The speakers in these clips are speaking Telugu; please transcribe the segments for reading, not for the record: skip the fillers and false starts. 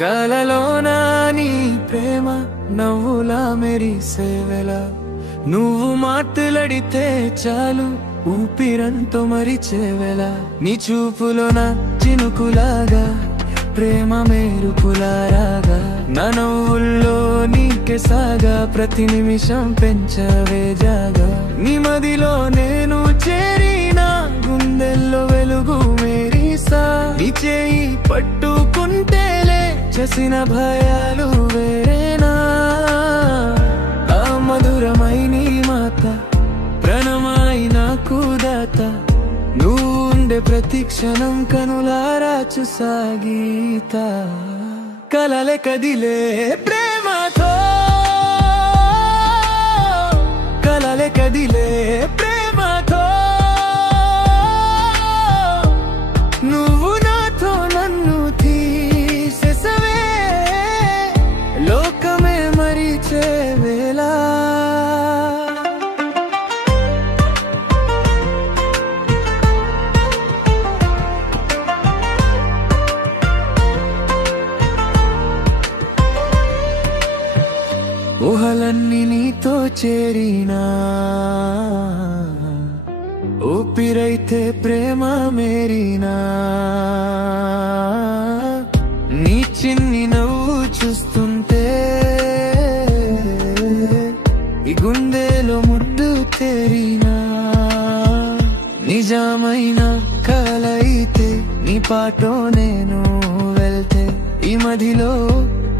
కలలోనా నీ ప్రేమ నవ్వులా మెరిసేవెలా నువ్వు మాట్లాడితే చాలు ఊపిరంతో మరిచేవెలా నీ చూపులోన చినుకులాగా ప్రేమ మెరుపులారాగా నా నవ్వుల్లో నీకే సాగా ప్రతి నిమిషం పెంచవే జాగా నీ మదిలో నేను చేరినా గుండెల్లో వెలుగు మెరిసా నీ చేయి పట్టుకుంటేలే చేసిన భయాలు వేరేనా ఆ మధురమై నీ మాత ప్రణమై నాకు దాత నువ్వు ఉండే ప్రతి క్షణం కనులారా చూసాగీత కలలే కదిలే ప్రేమతో కలలే కదిలే ప్రేమతో నువ్వు నాతో నన్ను తీసేసవే లోకమే మరిచే వేళ ఊహలన్నీ నీతో చేరినా ఊపిరైతే ప్రేమ మేరినా నీ చిన్ని నవ్వు చూస్తుంటే ఈ గుండెలో ముద్దు తేరినా నిజమైన కలయితే నీ పాటో నేను వెళ్తే ఈ మదిలో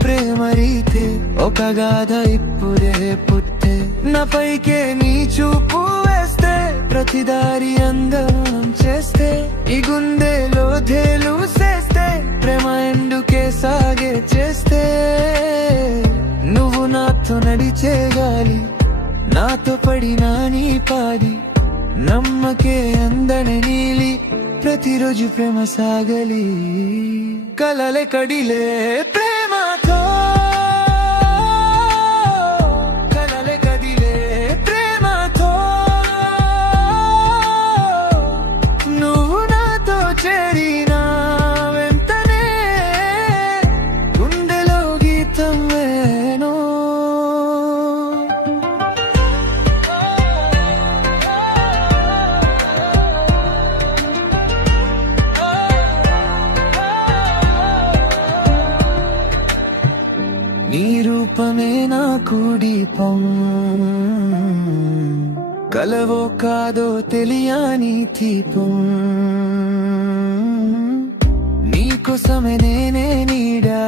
ప్రేమ రీతే ఒక గాథ ఇప్పుడే పుట్టే నా పైకే నీ చూపు వేస్తే ప్రతిదారి అందం చేస్తే ఈ గుండెలో ధేలు చేస్తే ప్రేమ ఎందుకే సాగే చేస్తే నువ్వు నాతో నడిచే గాలి నాతో పడినా నీ పాది నమ్మకే అందని నీలి ప్రతిరోజు ప్రేమ సాగలి కలలే కడిలే ప్రేమతో కలలే కదిలే ప్రేమతో నువ్వు నాతో చేరినా వెంటనే గుండెలో గీతం వేణో నీ రూపమే నాకు దీపం కలవో కాదో తెలియని దీపం నీకోసమే నేనే నీడా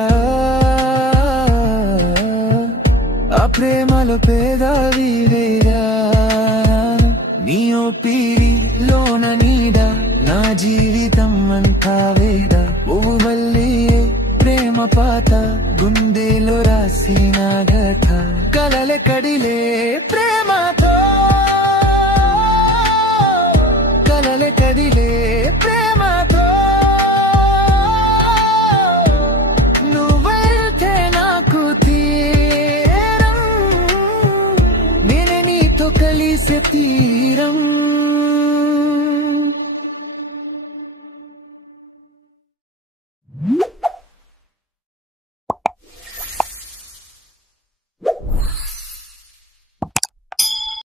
ఆ ప్రేమలో పేదవి వేరా నీ ఓపిరిలోన నీడా నా జీవితం అంతా వేడా పువ్వు వల్లే ప్రేమ పాట గుండెలో రాసిన గత కలలే కడిలే ప్రేమతో కలలే కదిలే ప్రేమతో నువ్వైతే నాకు తీరం నేనే నీతో కలిసే